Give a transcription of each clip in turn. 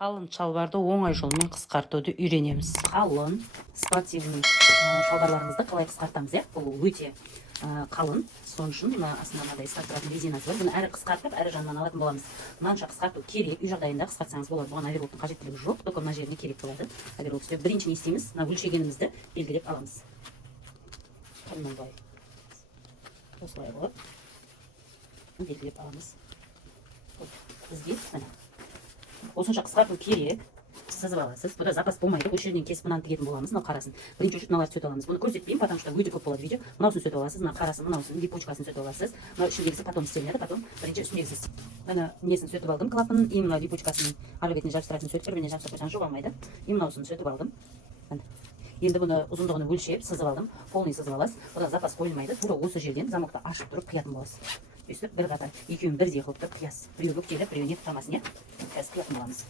Қалын шалбарды оңай жолмен қысқартуды үйренеміз. Қалын спортивный шалбарларымызды қалай қысқартамыз, бұл өте қалын. Соның үшін астына мынадай қысқартатын резинасы бар. Бұны әрі қысқартып, әрі жанынан алатын боламыз. Мынанша қысқарту керек, үй жағдайында қысқартсаңыз болады. Бұған оверлоктың қажеттілігі жоқ, только мына жеріне керек болады. Оверлок істеп, бірінші не істейміз? Мына өлшегенімізді белгілеп аламыз. Мынандай. Осылай болады. Белгілеп аламыз. Бізге осынша қысқарту керек. Сызып аласыз. Бұда запас болмайды. Осы жерден кесіп мынаны тігетін боламыз. Мынау қарасын. Бірінші үшін мыналарды сөйтіп аламыз. Бұны көрсетпеймін, потому что өте көп болады видео. Мынаусын сөйтіп аласыз, мына қарасын, мынаусын, липучкасын сөйтіп аласыз. Мынау ішіндегісі потом істелінеді, потом бірінші үстіндегісі істелінеді. Мына несін сөйтіп алдым, клапанын, и мына липучкасын ары бетіне жабыстыратын сөйтіп, бір-біріне жабыстырып қойсаңыз жоғалмайды. И мынаусын сөйтіп алдым. Енді бұны ұзындығын өлшеп, сызып алдым. Полный сызып аласыз. Бұда запас қойылмайды. Тура осы жерден замокты ашып тұрып қиятын боласыз. Өстіп бір қатар екеуін бірдей қылып тұрып қиясыз. Біреу бүктеліп, біреуіне тұтамасын, иә? Қазір қиятын боламыз.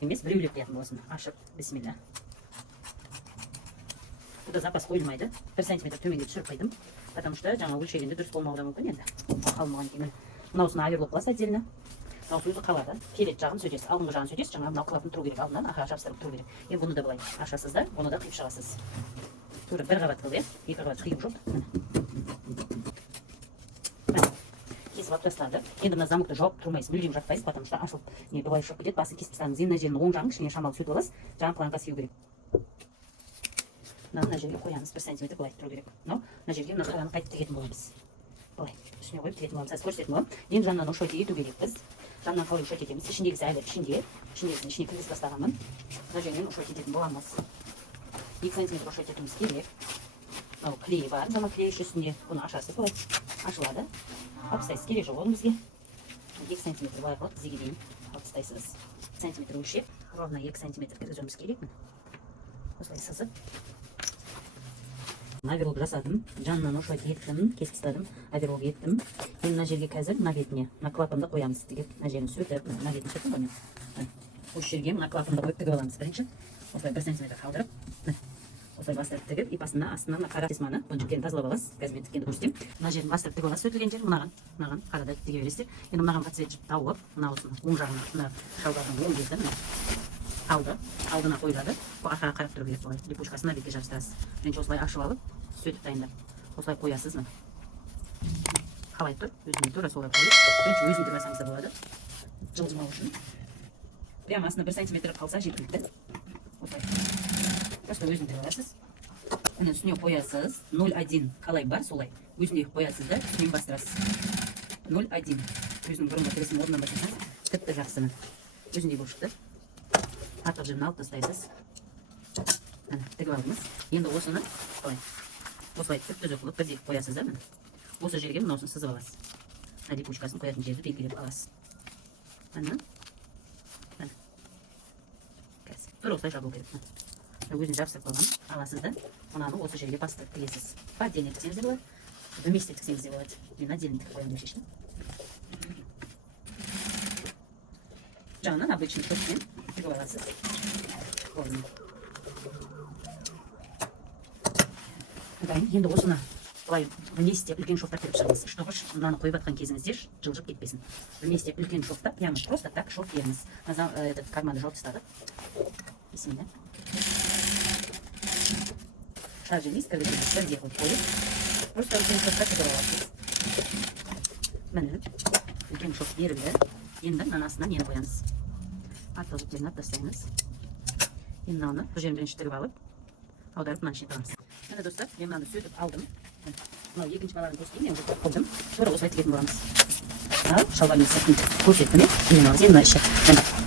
Емес, біреулеп қиятын болсын. Ашып, бисмилля. Бұда запас қойылмайды. 1 сантиметр төменге түсіріп қойдым. Потому что жаңа өлшегенде дұрыс болмауы да мүмкін енді. Қалмаған кейін. Мынаусына оверлок қыласыз отдельно. Мынаусы өзі қалады. Келет жағын сөйтесіз, алдыңғы жағын сөйтесіз, жаңа мынау клапан тұру керек, алдынан аха жабыстырып тұру керек. Енді бұны да былай ашасыз да, бұны да қиып шығасыз. Тура бір қабат қылды, екі қабат қиып жоқ. Кесіп алып тастады. Енді мына замокты жауып тұрмайсыз, мүлдем жаппайсыз, потому что ашылып не былай шығып кетеді, басын кесіп тастаңыз. Енді мына жерін оң жағын кішкене шамалы сөйтіп аласыз, жағын планка сеу керек. Мына жерге қоямыз, 1 сантиметр былай тұру керек. Мына жерге мына қаланы қайтып тігетін боламыз. Былай үстіне қойып тігетін боламыз. Қазір көрсететін боламын. Енді жанынан ошойт ету керекпіз. Жанынан қалай ошойт етеміз? Ішіндегісі әлі ішіндегісін ішіне кіргізіп тастағанмын. Мына жерінен ошойт ететін боламыз. 2 сантиметр ошойт етуіміз керек. Мынау клей бар, замок клей үстінде. Бұны ашасыз, былай ашылады. Алып тастайсыз, керек жоқ оны бізге. 2 сантиметр былай қылып тізеге дейін алып тастайсыз. Сантиметр өлшеп, ровно 2 сантиметр кіргізуіміз керек. Осылай сызып. Оверлок жасадым, жанынан ошойт еттім, кесіп тастадым, оверлок еттім. Енді мына жерге қазір мына бетіне, мына клапанды қоямыз, тігіп, мына жерін сөйтіп, мына бетін сөйтіп қоймын. Осы жерге мына клапанды қойып тігіп аламыз бірінші. Осылай 1 сантиметр қалдырып, осылай бастырып тігіп, ипасына астына мына қара тесманы, бұның жіптерін тазалап аласыз. Қазір мен тіккенді көрсетейін. Мына жерін бастырып тігіп аласыз, сөйтілген жер мынаған қарада тіге бересіздер. Енді мынаған подсвет жіп тауып, мынаусын оң жағына, мына шалбардың оң жерді алдына қойылады. Бұл арқаға қарап тұру керек болай. Липучкасына бетке жабыстырасыз. Бірінші осылай ашып алып, сөйтіп дайындап. Осылай қоясыз. Қалай тұр? Өзіне тура солай қойып. Бірінші өзін тігіп алсаңыз да болады. Жылжымау үшін. Прямо астына 1 сантиметр қалса жеткілікті. Осылай. Просто өзін тігіп аласыз. Оны үстіне қоясыз. 0,1 қалай бар, солай. Өзіне қоясыз да, үстінен бастырасыз. 0,1. Өзінің бұрынғы тігісін орнынан бастырсаңыз, тіпті жақсыны. Өзіндей болып шықты. Артық жібін алып тастайсыз. Тігіп алдыңыз. Енді осыны осылай түп-түзу қылып бірдей қоясыз да. Осы жерге мынаусын сызып аласыз. Липучкасын қоятын жерді белгілеп аласыз. Тура осылай жабылу керек. Өзін жабыстырып қойған аласыз да, мынаны осы жерге бастырып тігесіз. Отдельно тіксеңіз де болады, вместе тіксеңіз де болады. Мен отдельно тігіп қоямын деп шештім. Жағынан обычный шотпен тігіп аласыз. Енді осыны былай вместе үлкен шовта тігіп шығыңыз, чтобы мынаны қойып атқан кезіңізде жылжып кетпесін. Вместе үлкен шовта, прямо просто так шов беріңіз. Этот карманды жауып тастадық. Бисмилля. Также лист, когда бірдей қылып қойып, просто үлкен шовта тігіп аласыз. Міне, үлкен шов берілді. Енді мына астынан нені қоямыз. Артық жіптерін алып тастаймыз. Енді мынаны бұл жерін бірінші тігіп алып, аударып мынаны ішіне тығамыз. Міне достар, мен мынаны сөйтіп алдым. Мынау екінші баларын көрсетейін, мен бұл қылдым. Тура осылай тігетін боламыз. Шалбармен сыртын көрсеттім, мен аламыз. Енді іші.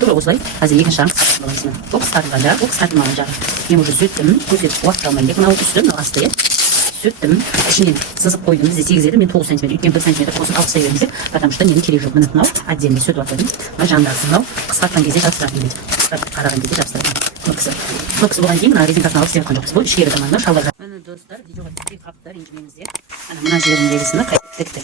Тура осылай, қазір екінші жағын қысқартып боламыз. Бұл қысқартылған жағы, бұл қысқартылмаған жағы. Мен уже сөйттім, көрсетіп уақыт қалмайды. Мынау үсті, мынау асты. Сөйттім, ішінен сызып қойдым. Бізде 8 еді, мен 9 сантиметр, өйткені 1 сантиметр қосын алып тастай береміз деп, потому что менің керек жоқ. Міне мынау отдельно сөйтіп атадым. Мына жанындағысы мынау қысқартқан кезде жабыстыратын дейді. Қысқартып қараған кезде жабыстыратын. Кнопкасы болған кейін мына резинкасын алып істеп жатқан жоқпыз. Бұл ішкері тамағында шалбар. Міне достар, видеоға тіке қапты, ренжімеңіздер. Мына жеріндегісіні қайтып тікті.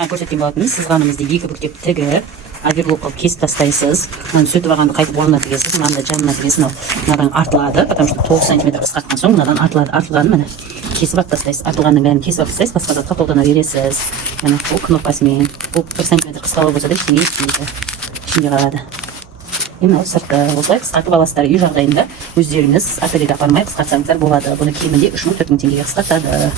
Көрсеткен болатынбыз, сызғанымызды екі бүктеп тігіп, оверлок қылып кесіп тастайсыз. Мынаны сөйтіп алғанды қайтып орнына тігесіз. Мынаны жанына тігесіз. Мынадан артылады, потому что 9 сантиметр қысқартқан соң мынадан артылады. Артылғанын міне кесіп алып тастайсыз. Артылғанның бәрін кесіп алып тастайсыз. Басқа затқа қолдана бересіз. Міне бұл кнопкасымен. Бұл 1 сантиметр қысқалау болса да ештеңе етпейді. Ішінде қалады. мына сырты осылай қысқартып аласыздар. Үй жағдайында өздеріңіз ательеге апармай қысқартсаңыздар болады. Бұны кемінде 3 мың 4 мың теңгеге қысқартады.